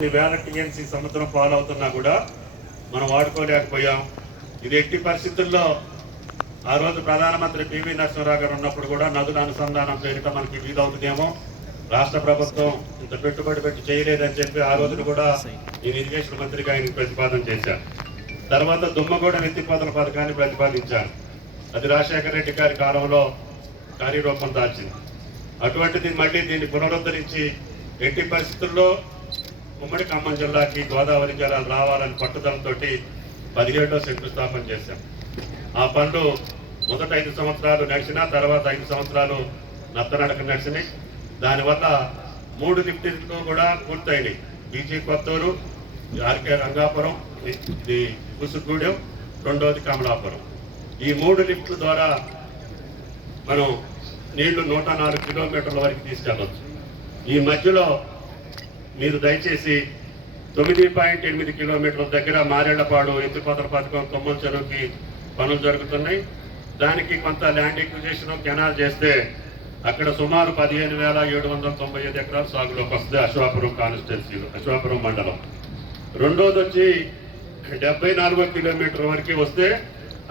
ఈ వేల టీఎంసీ సముద్రం పాలవుతున్నా కూడా మనం వాడుకోలేకపోయాం ఇది ఎట్టి పరిస్థితుల్లో ఆ రోజు ప్రధానమంత్రి పివి నరసింహరావు గారు ఉన్నప్పుడు కూడా నదుల అనుసంధానం పేరిట మనకి వీలవుతుందేమో రాష్ట్ర ప్రభుత్వం ఇంత పెట్టుబడి పెట్టి చేయలేదని చెప్పి ఆ రోజున కూడా నేను ఇరిగేషన్ మంత్రిగా ఆయన ప్రతిపాదన చేశాను తర్వాత దుమ్మగూడెం ఎత్తిపోతల పథకాన్ని ప్రతిపాదించాను అది రాజశేఖర రెడ్డి గారి కాలంలో కార్యరూపం దాల్చింది. అటువంటిది మళ్ళీ దీన్ని పునరుద్ధరించి ఎట్టి పరిస్థితుల్లో ఉమ్మడి ఖమ్మం జిల్లాకి గోదావరి జలాలు రావాలని పట్టుదలతో పదిహేడో శంకుస్థాపన చేశాం. ఆ పనులు మొదట ఐదు సంవత్సరాలు నడిచిన తర్వాత ఐదు సంవత్సరాలు నత్తనడక నడిచినాయి. దానివల్ల మూడు లిఫ్టులు కూడా పూర్తయినాయి. B G Kotturu R K Rangapuram ఇది కుసుగూడెం రెండవది కమలాపురం. ఈ మూడు లిఫ్ట్ల ద్వారా మనం నీళ్ళు నూట నాలుగు కిలోమీటర్ల వరకు తీసుకెళ్ళవచ్చు ఈ మధ్యలో మీరు దయచేసి తొమ్మిది పాయింట్ ఎనిమిది కిలోమీటర్ల దగ్గర మారేళ్ళపాడు ఎత్తిపోతల పథకం కొమ్మల చెరువుకి పనులు జరుగుతున్నాయి. దానికి కొంత ల్యాండ్ ఎక్విజేషన్ కెనాల్ చేస్తే అక్కడ సుమారు పదిహేను వేల ఏడు వందల తొంభై ఐదు ఎకరాలు సాగులోకి వస్తుంది అశ్వాపురం కాన్స్టిట్యున్సీలో అశ్వాపురం మండలం. రెండోది వచ్చి డెబ్బై నాలుగో కిలోమీటర్ వరకు వస్తే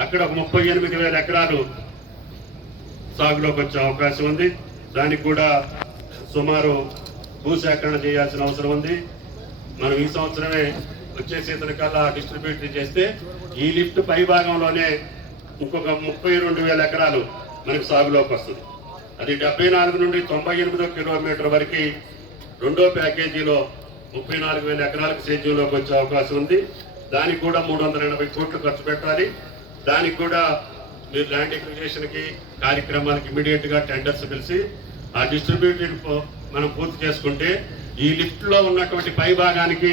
అక్కడ ఒక ముప్పై ఎనిమిది వేల ఎకరాలు సాగులోకి వచ్చే అవకాశం ఉంది. దానికి కూడా సుమారు భూసేకరణ చేయాల్సిన అవసరం ఉంది. మనం ఈ సంవత్సరమే వచ్చే సీజన్ కల్లా డిస్ట్రిబ్యూట్ చేస్తే ఈ లిఫ్ట్ పై భాగంలోనే ఇంకొక ముప్పై రెండు వేల ఎకరాలు మనకు సాగులోకి వస్తుంది. అది డెబ్బై నాలుగు నుండి తొంభై ఎనిమిదో కిలోమీటర్ వరకు రెండో ప్యాకేజీలో ముప్పై నాలుగు వేల ఎకరాలకు సేద్యంలోకి వచ్చే అవకాశం ఉంది. దానికి కూడా మూడు వందల ఎనభై కోట్లు ఖర్చు పెట్టాలి. దానికి కూడా మీరు ల్యాండ్ ఎక్విజిషన్కి కార్యక్రమానికి టెండర్స్ పిలిచి ఆ డిస్ట్రిబ్యూటెడ్ మనం పూర్తి చేసుకుంటే ఈ లిఫ్ట్లో ఉన్నటువంటి పై భాగానికి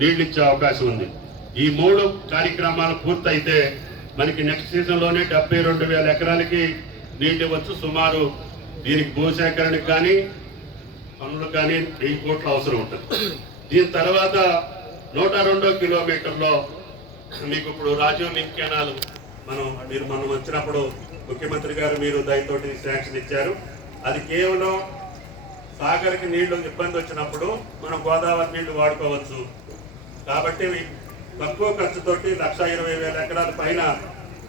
నీళ్ళు ఇచ్చే అవకాశం ఉంది. ఈ మూడు కార్యక్రమాలు పూర్తయితే మనకి నెక్స్ట్ సీజన్లోనే డెబ్బై రెండు వేల ఎకరాలకి నీళ్ళు ఇవ్వచ్చు. సుమారు దీనికి భూసేకరణకు కానీ పనులకు కానీ వెయ్యి కోట్ల అవసరం ఉంటుంది. దీని తర్వాత నూట రెండో కిలోమీటర్లో మీకు ఇప్పుడు రాజీవ్ లింక్ కెనాల్ మనం మీరు మనం వచ్చినప్పుడు ముఖ్యమంత్రి గారు మీరు దయతోటి శాంక్షన్ ఇచ్చారు. అది కేవలం సాగర్కి నీళ్ళు ఇబ్బంది వచ్చినప్పుడు మనం గోదావరి నీళ్ళు వాడుకోవచ్చు. కాబట్టి తక్కువ ఖర్చుతోటి లక్ష ఇరవై వేల ఎకరాల పైన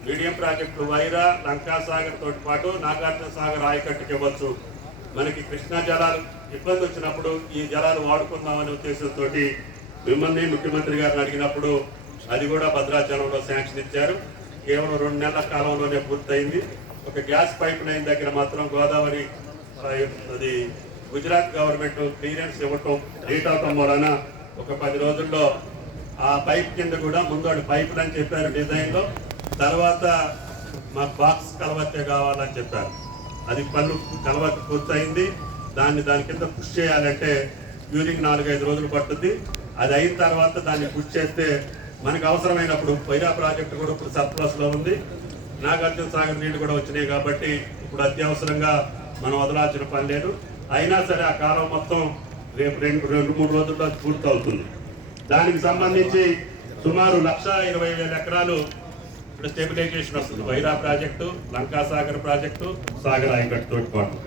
మీడియం ప్రాజెక్టులు వైరా లంకా సాగర్ తోటి పాటు నాగార్జున సాగర్ ఆయకట్టుకి ఇవ్వచ్చు. మనకి కృష్ణా జలాలు ఇబ్బంది వచ్చినప్పుడు ఈ జలాలు వాడుకుందామనే ఉద్దేశంతో మిమ్మల్ని ముఖ్యమంత్రి గారిని అడిగినప్పుడు అది కూడా భద్రాచలంలో శాంక్షన్ ఇచ్చారు. కేవలం రెండు నెలల కాలంలోనే పూర్తయింది. ఒక గ్యాస్ పైప్ లైన్ దగ్గర మాత్రం గోదావరి అది గుజరాత్ గవర్నమెంట్ క్లియరెన్స్ ఇవ్వటం లేట్ అవటం వలన ఒక పది రోజుల్లో ఆ పైప్ కింద కూడా ముందు వాడు పైపులు అని చెప్పారు డిజైన్లో. తర్వాత మా బాక్స్ కలవత్తే కావాలని చెప్పారు. అది పనులు కలవత్త పూర్తయింది. దాన్ని దాని కింద పుష్ చేయాలంటే యూరింగ్ నాలుగైదు రోజులు పట్టుద్ది. అది అయిన తర్వాత దాన్ని పుష్ చేస్తే మనకు అవసరమైనప్పుడు పైరా ప్రాజెక్టు కూడా ఇప్పుడు సర్ప్లస్లో ఉంది. నాగార్జున సాగర్ నీళ్ళు కూడా వచ్చినాయి కాబట్టి ఇప్పుడు అత్యవసరంగా మనం వదలాల్సిన పని లేదు. అయినా సరే ఆ కాలం మొత్తం రేపు రెండు రెండు మూడు రోజుల్లో పూర్తవుతుంది దానికి సంబంధించి సుమారు లక్ష ఇరవై వేల ఎకరాలు ఇప్పుడు స్టెబిలైజేషన్ వస్తుంది. వైరా ప్రాజెక్టు లంకా సాగర్ ప్రాజెక్టు సాగర్ ఆయకట్టు తోటి పాటు.